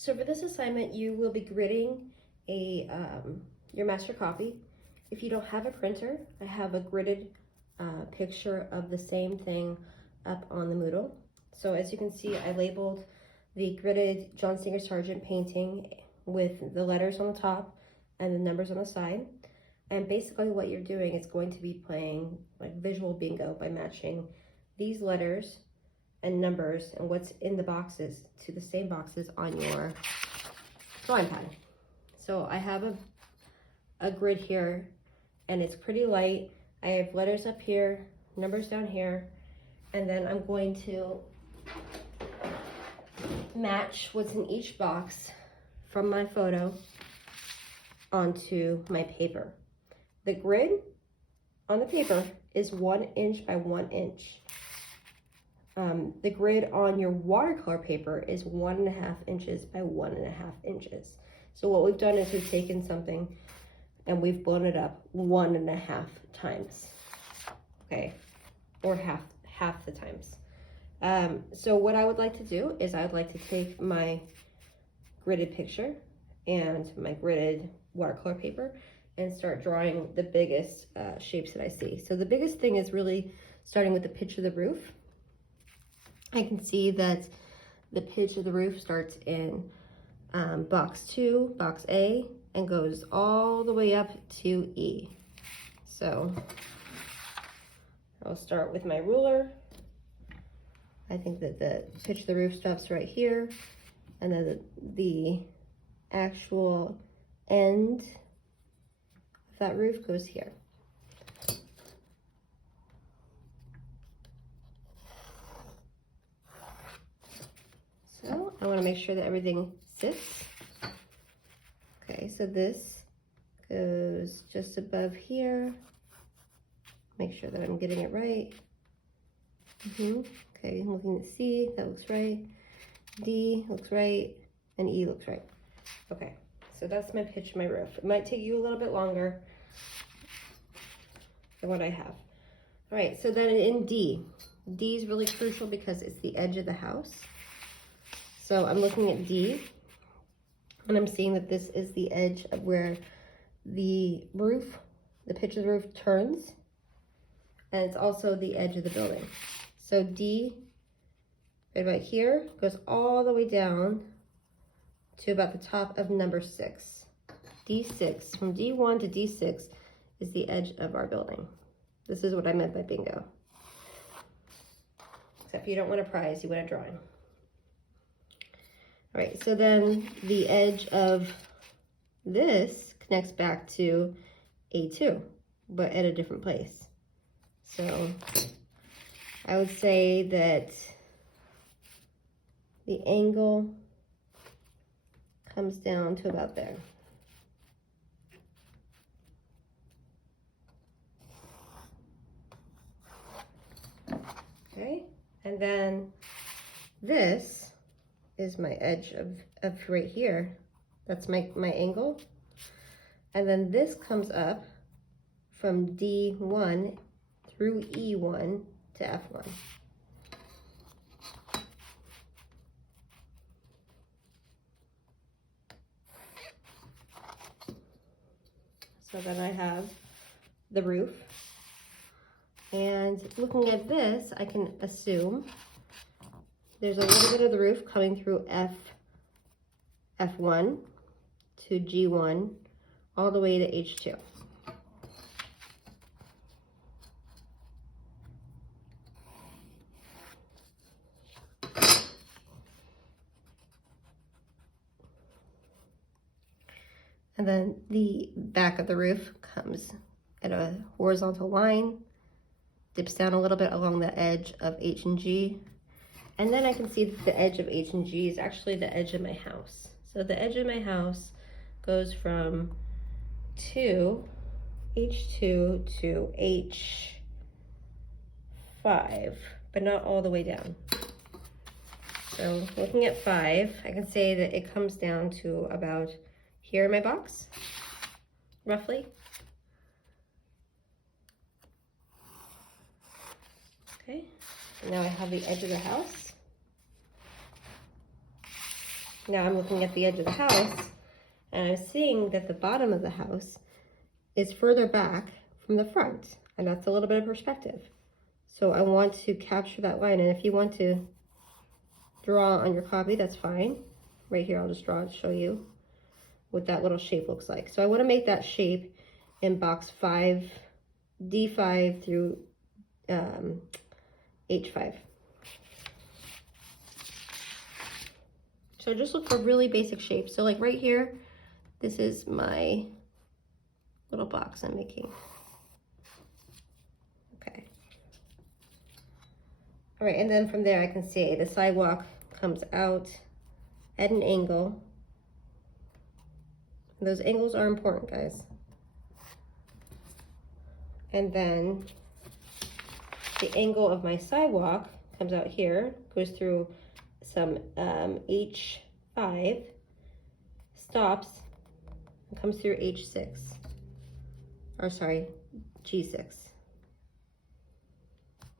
So for this assignment, you will be gridding your master copy. If you don't have a printer, I have a gridded picture of the same thing up on the Moodle. So as you can see, I labeled the gridded John Singer Sargent painting with the letters on the top and the numbers on the side. And basically what you're doing is going to be playing like visual bingo by matching these letters and numbers and what's in the boxes to the same boxes on your drawing pad. So I have a grid here and it's pretty light. I have letters up here, numbers down here, and then I'm going to match what's in each box from my photo onto my paper. The grid on the paper is 1 inch by 1 inch. The grid on your watercolor paper is 1.5 inches by 1.5 inches. So what we've done is we've taken something and we've blown it up 1.5 times, okay, or half the times. So what I would like to do is I would like to take my gridded picture and my gridded watercolor paper and start drawing the biggest shapes that I see. So the biggest thing is really starting with the pitch of the roof. I can see that the pitch of the roof starts in box 2, box A, and goes all the way up to E. So I'll start with my ruler. I think that the pitch of the roof stops right here, and then the actual end of that roof goes here. So I want to make sure that everything sits. Okay, so this goes just above here. Make sure that I'm getting it right. Okay, I'm looking at C, that looks right. D looks right, and E looks right. Okay, so that's my pitch of my roof. It might take you a little bit longer than what I have. All right, so then in D. D is really crucial because it's the edge of the house. So I'm looking at D, and I'm seeing that this is the edge of where the roof, the pitch of the roof turns, and it's also the edge of the building. So D, right about here, goes all the way down to about the top of number 6. D6, from D1 to D6 is the edge of our building. This is what I meant by bingo. Except you don't win a prize, you win a drawing. All right, so then the edge of this connects back to A2, but at a different place. So I would say that the angle comes down to about there. Okay, and then this is my edge of right here. That's my angle. And then this comes up from D1 through E1 to F1. So then I have the roof. And looking at this, I can assume there's a little bit of the roof coming through F1 to G1 all the way to H2. And then the back of the roof comes at a horizontal line, dips down a little bit along the edge of H and G. And then I can see that the edge of H and G is actually the edge of my house. So the edge of my house goes from H2 to H5, but not all the way down. So looking at 5, I can say that it comes down to about here in my box, roughly. Okay, so now I have the edge of the house. Now I'm looking at the edge of the house, and I'm seeing that the bottom of the house is further back from the front, and that's a little bit of perspective. So I want to capture that line, and if you want to draw on your copy, that's fine. Right here, I'll just draw to show you what that little shape looks like. So I want to make that shape in box 5, D5 through H5. So just look for really basic shapes. So like right here, this is my little box I'm making. Okay. All right, and then from there I can see the sidewalk comes out at an angle. Those angles are important, guys. And then the angle of my sidewalk comes out here, goes through some H5, stops, and comes through H6, or sorry, G6.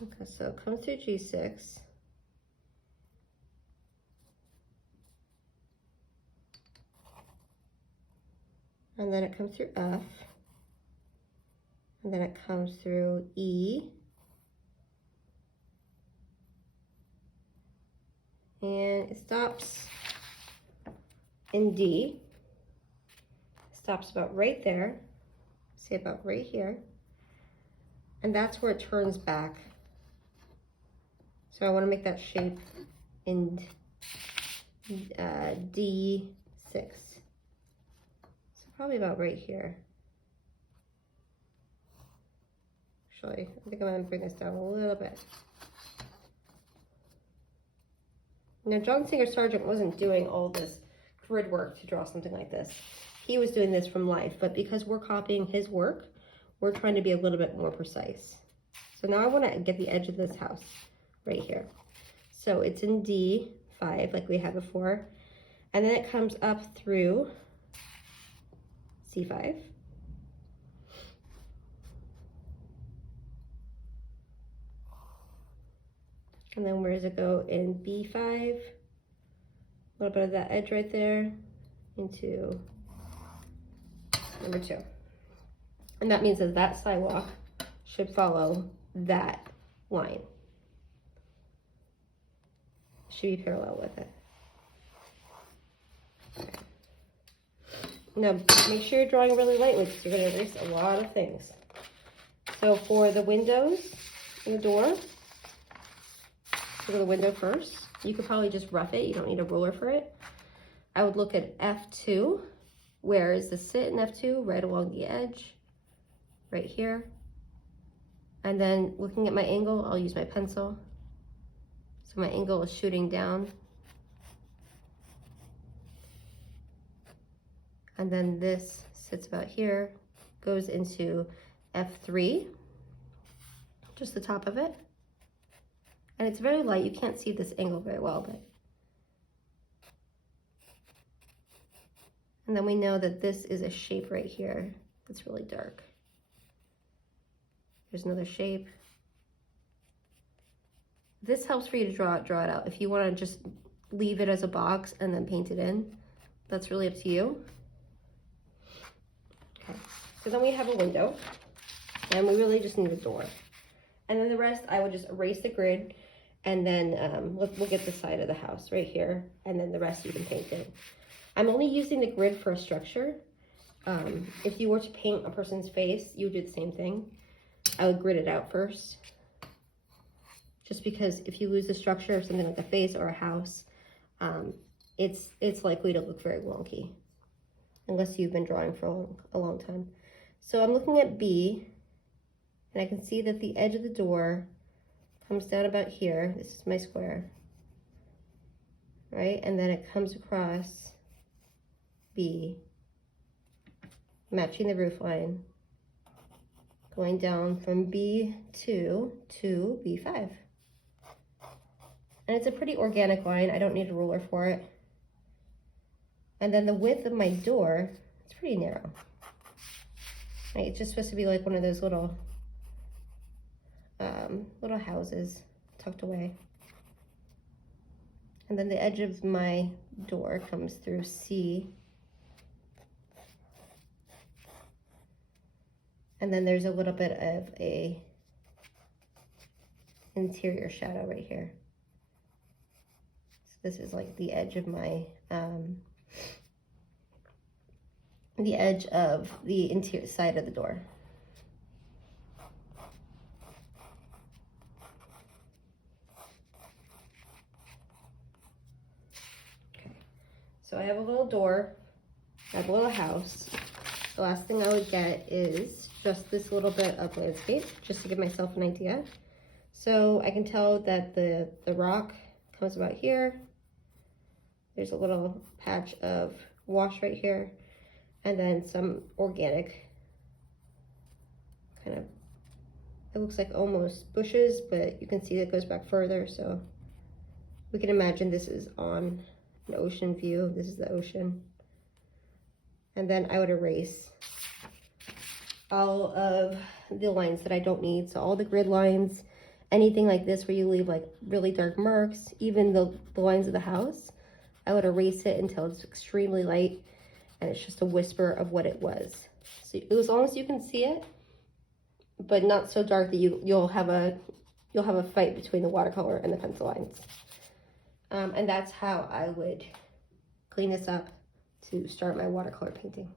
Okay, so it comes through G6. And then it comes through F. And then it comes through E. And it stops in D. Stops about right there. See, about right here. And that's where it turns back. So I want to make that shape in D6. So probably about right here. Actually, I think I'm going to bring this down a little bit. Now, John Singer Sargent wasn't doing all this grid work to draw something like this. He was doing this from life, but because we're copying his work, we're trying to be a little bit more precise. So now I want to get the edge of this house right here. So it's in D5 like we had before, and then it comes up through C5. And then where does it go in B5? A little bit of that edge right there into number 2. And that means that that sidewalk should follow that line. Should be parallel with it. Okay. Now, make sure you're drawing really lightly because you're going to erase a lot of things. So for the windows and the door, go to the window first. You could probably just rough it. You don't need a ruler for it. I would look at F2. Where is the sit in F2? Right along the edge, right here. And then looking at my angle, I'll use my pencil. So my angle is shooting down. And then this sits about here, goes into F3, just the top of it. And it's very light, you can't see this angle very well, but. And then we know that this is a shape right here that's really dark. There's another shape. This helps for you to draw it out. If you want to just leave it as a box and then paint it in, that's really up to you. Okay, so then we have a window, and we really just need a door. And then the rest, I would just erase the grid, and then we'll get the side of the house right here, and then the rest you can paint in. I'm only using the grid for a structure. If you were to paint a person's face, you would do the same thing. I would grid it out first. Just because if you lose the structure of something like a face or a house, it's likely to look very wonky, unless you've been drawing for a long time. So I'm looking at B, and I can see that the edge of the door comes down about here. This is my square, right? And then it comes across B, matching the roof line, going down from B2 to B5. And it's a pretty organic line. I don't need a ruler for it. And then the width of my door, it's pretty narrow. Right? It's just supposed to be like one of those little houses tucked away. And then the edge of my door comes through C. And then there's a little bit of a interior shadow right here. So this is like the edge of my, the edge of the interior side of the door. Okay, so I have a little door, I have a little house. The last thing I would get is just this little bit of landscape, just to give myself an idea. So I can tell that the rock comes about here. There's a little patch of wash right here, and then some organic kind of, it looks like almost bushes, but you can see that it goes back further. So we can imagine this is on an ocean view. This is the ocean. And then I would erase all of the lines that I don't need. So all the grid lines, anything like this where you leave like really dark marks, even the lines of the house, I would erase it until it's extremely light and it's just a whisper of what it was. So as long as you can see it, but not so dark that you'll have a fight between the watercolor and the pencil lines. And that's how I would clean this up to start my watercolor painting.